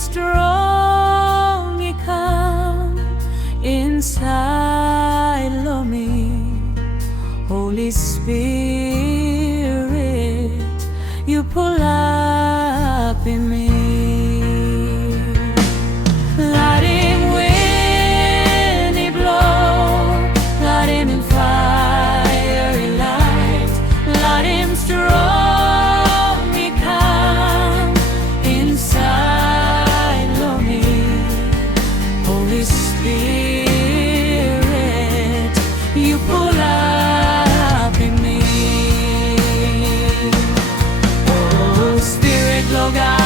strong, you come inside of me. Holy Spirit, you pull up in me. Larim Win I Blow, Larim in fiery light, Larim strong, you come inside of me. Holy Spirit, you pull up in me. Oh, Spirit, Lord God,